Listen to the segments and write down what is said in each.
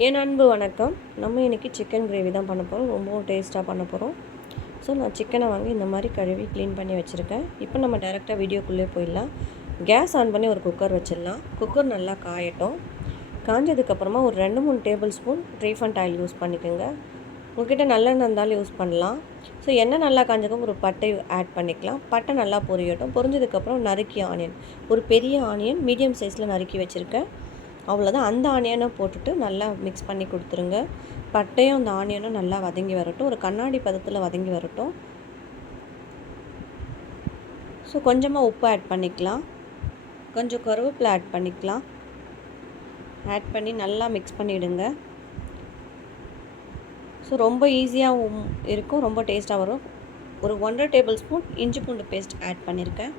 என் அன்பு வணக்கம். நம்ம இன்றைக்கி சிக்கன் கிரேவி தான் பண்ண போகிறோம் ரொம்பவும் டேஸ்ட்டாக பண்ண போகிறோம் ஸோ நான் சிக்கனை வாங்கி இந்த மாதிரி கழுவி க்ளீன் பண்ணி வச்சுருக்கேன். இப்போ நம்ம டேரெக்டாக வீடியோக்குள்ளே போயிடலாம். கேஸ் ஆன் பண்ணி ஒரு குக்கர் வச்சிடலாம். குக்கர் நல்லா காயட்டும். காஞ்சதுக்கப்புறமா ஒரு ரெண்டு மூணு table spoon refined oil use பண்ணிக்கோங்க. உங்ககிட்ட நல்லெண்ணெய் இருந்தாலும் யூஸ் பண்ணலாம். ஸோ எண்ணெய் நல்லா காஞ்சதுக்கு ஒரு பட்டை ஆட் பண்ணிக்கலாம். பட்டை நல்லா பொரியட்டும். பொரிஞ்சதுக்கப்புறம் நறுக்கிய ஆனியன் ஒரு பெரிய ஆனியன் மீடியம் சைஸில் நறுக்கி வச்சுருக்கேன். அவ்வளோதான் அந்த ஆனியனை போட்டுட்டு நல்லா மிக்ஸ் பண்ணி கொடுத்துருங்க. பட்டையும் அந்த ஆனியனும் நல்லா வதங்கி வரட்டும். ஒரு கண்ணாடி பதத்தில் வதங்கி வரட்டும். ஸோ கொஞ்சமாக உப்பு ஆட் பண்ணிக்கலாம். கொஞ்சம் கருவேப்பிலை ஆட் பண்ணிக்கலாம். ஆட் பண்ணி நல்லா மிக்ஸ் பண்ணிவிடுங்க ஸோ ரொம்ப ஈஸியாகவும் இருக்கும். ரொம்ப டேஸ்ட்டாக வரும். ஒரு ஒன்றரை டேபிள் ஸ்பூன் இஞ்சி பூண்டு பேஸ்ட் ஆட் பண்ணியிருக்கேன்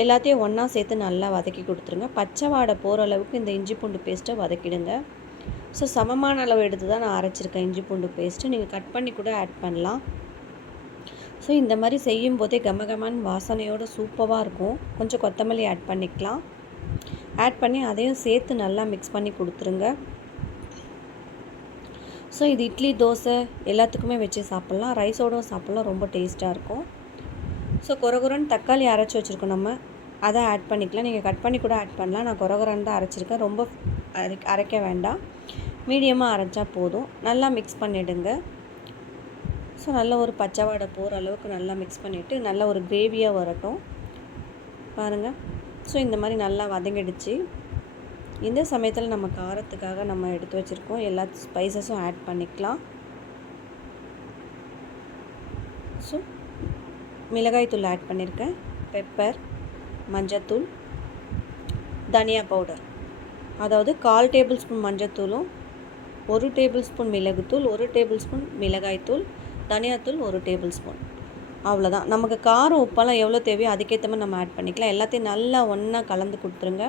எல்லாத்தையும் ஒன்றா சேர்த்து நல்லா வதக்கி கொடுத்துருங்க. பச்சை வாடை போகிற அளவுக்கு இந்த இஞ்சி பூண்டு பேஸ்ட்டை வதக்கிடுங்க. ஸோ சமமான அளவு எடுத்து தான் நான் அரைச்சிருக்கேன் இஞ்சி பூண்டு பேஸ்ட்டு நீங்கள் கட் பண்ணி கூட ஆட் பண்ணலாம். ஸோ இந்த மாதிரி செய்யும் போதே கமகமான வாசனையோடு சூப்பராக இருக்கும். கொஞ்சம் கொத்தமல்லி ஆட் பண்ணிக்கலாம். ஆட் பண்ணி அதையும் சேர்த்து நல்லா மிக்ஸ் பண்ணி கொடுத்துருங்க. ஸோ இது இட்லி தோசை எல்லாத்துக்குமே வச்சு சாப்பிட்லாம். ரைஸோடும் சாப்பிட்லாம். ரொம்ப டேஸ்ட்டாக இருக்கும். ஸோ குறகுறன்னு தக்காளி அரைச்சி வச்சுருக்கோம் நம்ம. அதை ஆட் பண்ணிக்கலாம். நீங்கள் கட் பண்ணி கூட ஆட் பண்ணலாம். நான் கொரகுரன் தான் அரைச்சிருக்கேன். ரொம்ப அரை அரைக்க வேண்டாம். மீடியமாக அரைச்சா போதும். நல்லா மிக்ஸ் பண்ணிவிடுங்க ஸோ நல்ல ஒரு பச்சை வாடை போகிற அளவுக்கு நல்லா மிக்ஸ் பண்ணிவிட்டு நல்ல ஒரு கிரேவியாக வரட்டும். பாருங்கள் ஸோ இந்த மாதிரி நல்லா வதங்கிடுச்சு. இந்த சமயத்தில் நம்ம காரத்துக்காக நம்ம எடுத்து வச்சுருக்கோம். எல்லா ஸ்பைசஸும் ஆட் பண்ணிக்கலாம். ஸோ மிளகாய் தூள் ஆட் பண்ணியிருக்கேன் பெப்பர் மஞ்சத்தூள் தனியா பவுடர் அதாவது கால் டேபிள் ஸ்பூன் மஞ்சத்தூளும் ஒரு டேபிள் ஸ்பூன் மிளகுத்தூள் ஒரு டேபிள் ஸ்பூன் மிளகாய்த்தூள் தனியாத்தூள் ஒரு டேபிள் ஸ்பூன் அவ்வளோதான் நமக்கு காரம் உப்பெல்லாம் எவ்வளோ தேவையோ அதுக்கேற்ற மாதிரி நம்ம ஆட் பண்ணிக்கலாம். எல்லாத்தையும் நல்லா ஒன்றா கலந்து கொடுத்துருங்க.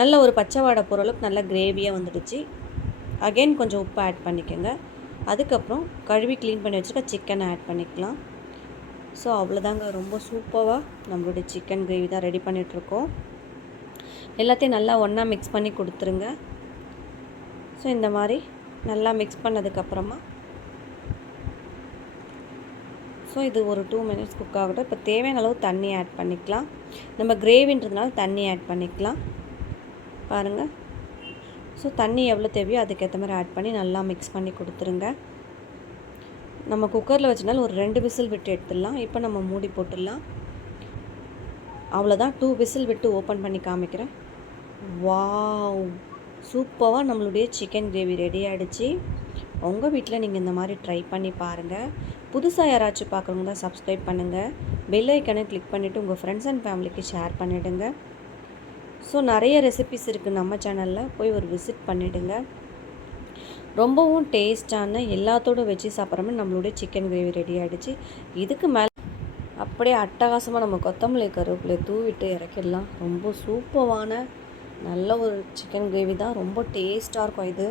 நல்ல ஒரு பச்சை வாடை போகிற அளவுக்கு நல்லா கிரேவியாக வந்துடுச்சு. அகெயின் கொஞ்சம் உப்பு ஆட் பண்ணிக்கோங்க. அதுக்கப்புறம் கழுவி க்ளீன் பண்ணி வச்சுருக்க சிக்கனை ஆட் பண்ணிக்கலாம். ஸோ அவ்வளோதாங்க. ரொம்ப சூப்பராக நம்மளுடைய சிக்கன் கிரேவி தான் ரெடி பண்ணிகிட்ருக்கோம் எல்லாத்தையும் நல்லா ஒன்றா மிக்ஸ் பண்ணி கொடுத்துருங்க. ஸோ இந்த மாதிரி நல்லா மிக்ஸ் பண்ணதுக்கப்புறமா ஸோ இது ஒரு டூ மினிட்ஸ் குக் ஆகட்டும். இப்போ தேவையான அளவு தண்ணி ஆட் பண்ணிக்கலாம். நம்ம கிரேவின்றதுனால தண்ணி ஆட் பண்ணிக்கலாம். பாருங்கள் ஸோ தண்ணி எவ்வளோ தேவையோ அதுக்கேற்ற மாதிரி ஆட் பண்ணி நல்லா மிக்ஸ் பண்ணி கொடுத்துருங்க. நம்ம குக்கரில் வச்சனால ஒரு ரெண்டு விசில் விட்டு எடுத்துடலாம். இப்போ நம்ம மூடி போட்டுடலாம். அவ்வளோதான். டூ விசில் விட்டு ஓப்பன் பண்ணி காமிக்கிறேன். வாவ்! சூப்பராக நம்மளுடைய சிக்கன் கிரேவி ரெடி ஆகிடுச்சு உங்கள் வீட்டில் நீங்கள் இந்த மாதிரி ட்ரை பண்ணி பாருங்கள் புதுசாக யாராச்சும் பார்க்குறவங்க தான் சப்ஸ்கிரைப் பண்ணுங்கள் பெல் ஐக்கனை கிளிக் பண்ணிவிட்டு உங்கள் ஃப்ரெண்ட்ஸ் அண்ட் ஃபேமிலிக்கு ஷேர் பண்ணிவிடுங்க ஸோ நிறைய ரெசிபிஸ் இருக்குது நம்ம சேனலில் போய் ஒரு விசிட் பண்ணிவிடுங்க ரொம்பவும் டேஸ்டான எல்லாத்தோடு வச்சு சாப்பிட்ற மாதிரி நம்மளுடைய சிக்கன் கிரேவி ரெடி ஆகிடுச்சு இதுக்கு மேலே அப்படியே அட்டகாசமாக நம்ம கொத்தமல்லி கருவேப்பிலை தூவிட்டு இறக்கிடலாம். ரொம்ப சூப்பரான நல்ல ஒரு சிக்கன் கிரேவி தான். ரொம்ப டேஸ்ட்டாக இருக்கும் இது.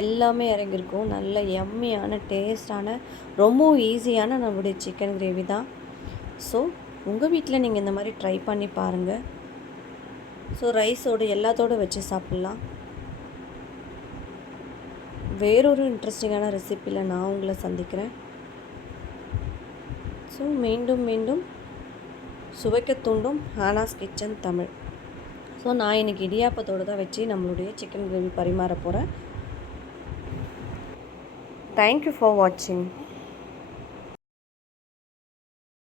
எல்லாமே இறங்கியிருக்கும். நல்ல எம்மியான டேஸ்டான ரொம்பவும் ஈஸியான நம்மளுடைய சிக்கன் கிரேவி தான். ஸோ உங்கள் வீட்டில் நீங்கள் இந்த மாதிரி ட்ரை பண்ணி பாருங்கள் ஸோ ரைஸோடு எல்லாத்தோடு வச்சு சாப்பிட்லாம். வேறொரு இன்ட்ரெஸ்டிங்கான ரெசிப்பியில் நான் உங்களை சந்திக்கிறேன். ஸோ மீண்டும் மீண்டும் சுவைக்க தூண்டும் ஹானாஸ் கிச்சன் தமிழ். ஸோ நான் இன்றைக்கி இடியாப்பத்தோடு தான் வச்சு நம்மளுடைய சிக்கன் கிரேவி பரிமாற போகிறேன் தேங்க்யூ ஃபார் வாட்சிங்